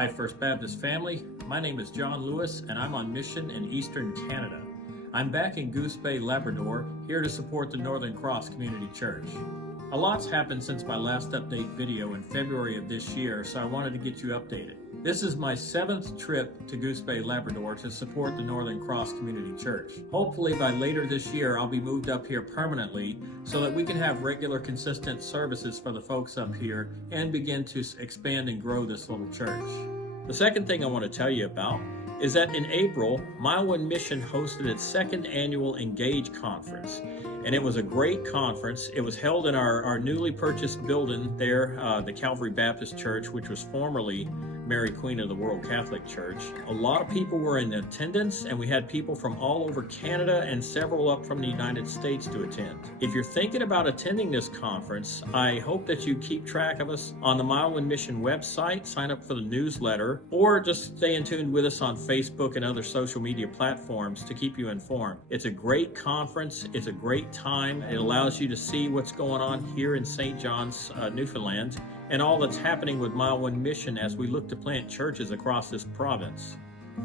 Hi, First Baptist family. My name is John Lewis, and I'm on mission in Eastern Canada. I'm back in Goose Bay, Labrador, here to support the Northern Cross Community Church. A lot's happened since my last update video in February of this year, so I wanted to get you updated. This is my 7th trip to Goose Bay, Labrador to support the Northern Cross Community Church. Hopefully by later this year, I'll be moved up here permanently so that we can have regular, consistent services for the folks up here and begin to expand and grow this little church. The second thing I want to tell you about is that in April, Mile One Mission hosted its 2nd annual Engage Conference. And it was a great conference. It was held in our newly purchased building there, the Calvary Baptist Church, which was formerly Mary Queen of the World Catholic Church. A lot of people were in attendance, and we had people from all over Canada and several up from the United States to attend. If you're thinking about attending this conference, I hope that you keep track of us on the Mile One Mission website, sign up for the newsletter, or just stay in tune with us on Facebook and other social media platforms to keep you informed. It's a great conference. It's a great time. It allows you to see what's going on here in St. John's, Newfoundland, and all that's happening with Mile One Mission as we look to plant churches across this province.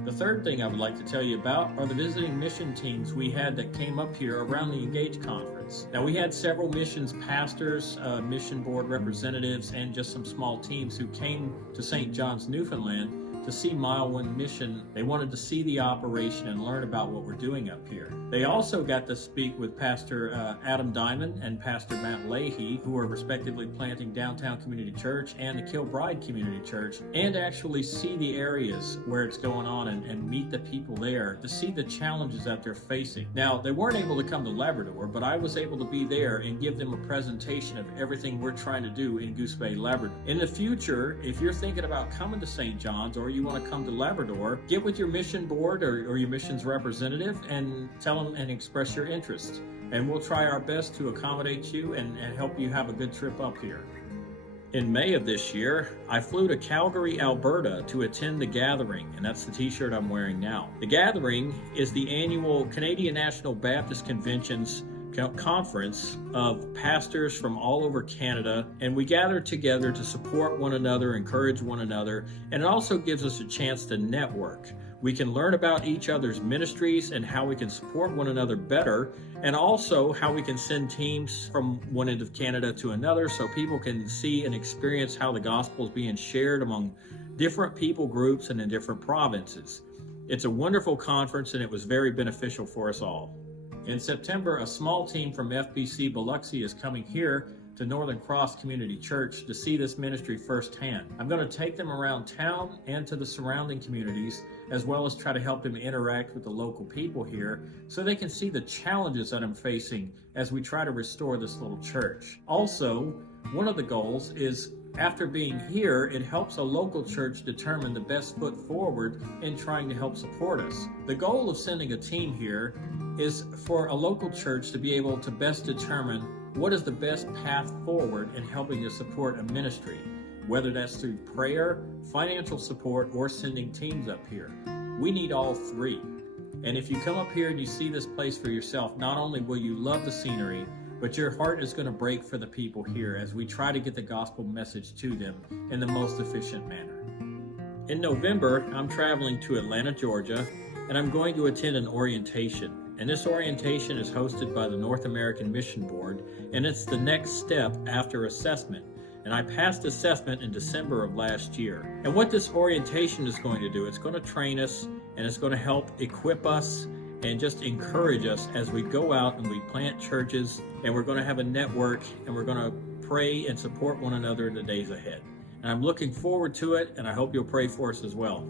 The third thing I would like to tell you about are the visiting mission teams we had that came up here around the Engage Conference. Now, we had several missions pastors, mission board representatives, and just some small teams who came to St. John's, Newfoundland to see Mile One Mission. They wanted to see the operation and learn about what we're doing up here. They also got to speak with Pastor Adam Diamond and Pastor Matt Leahy, who are respectively planting Downtown Community Church and the Kilbride Community Church, and actually see the areas where it's going on and meet the people there to see the challenges that they're facing. Now, they weren't able to come to Labrador, but I was able to be there and give them a presentation of everything we're trying to do in Goose Bay, Labrador. In the future, if you're thinking about coming to St. John's or you want to come to Labrador, get with your mission board or your missions representative and tell them and express your interest. And we'll try our best to accommodate you and help you have a good trip up here. In May of this year, I flew to Calgary, Alberta to attend the Gathering, and that's the t-shirt I'm wearing now. The Gathering is the annual Canadian National Baptist Convention's conference of pastors from all over Canada, and we gather together to support one another, encourage one another, and it also gives us a chance to network. We can learn about each other's ministries and how we can support one another better, and also how we can send teams from one end of Canada to another so people can see and experience how the gospel is being shared among different people groups and in different provinces. It's a wonderful conference, and it was very beneficial for us all. In September, a small team from FBC Biloxi is coming here to Northern Cross Community Church to see this ministry firsthand. I'm going to take them around town and to the surrounding communities, as well as try to help them interact with the local people here so they can see the challenges that I'm facing as we try to restore this little church. Also, one of the goals is, after being here, it helps a local church determine the best foot forward in trying to help support us. The goal of sending a team here is for a local church to be able to best determine what is the best path forward in helping to support a ministry, whether that's through prayer, financial support, or sending teams up here. We need all three. And if you come up here and you see this place for yourself, not only will you love the scenery, but your heart is going to break for the people here as we try to get the gospel message to them in the most efficient manner. In November, I'm traveling to Atlanta, Georgia, and I'm going to attend an orientation. And this orientation is hosted by the North American Mission Board, and it's the next step after assessment. And I passed assessment in December of last year. And what this orientation is going to do, it's going to train us, and it's going to help equip us and just encourage us as we go out and we plant churches, and we're going to have a network, and we're going to pray and support one another in the days ahead. And I'm looking forward to it, and I hope you'll pray for us as well.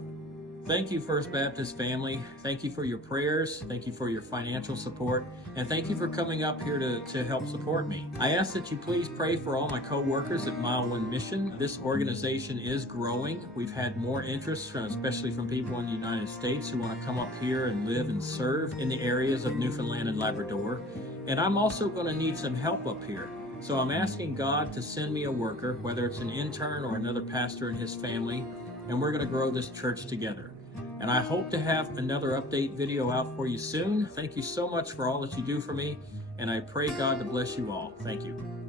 Thank you, First Baptist family. Thank you for your prayers. Thank you for your financial support. And thank you for coming up here to help support me. I ask that you please pray for all my co-workers at Mile One Mission. This organization is growing. We've had more interest, especially from people in the United States who want to come up here and live and serve in the areas of Newfoundland and Labrador. And I'm also going to need some help up here. So I'm asking God to send me a worker, whether it's an intern or another pastor and his family, and we're going to grow this church together. And I hope to have another update video out for you soon. Thank you so much for all that you do for me, and I pray God to bless you all. Thank you.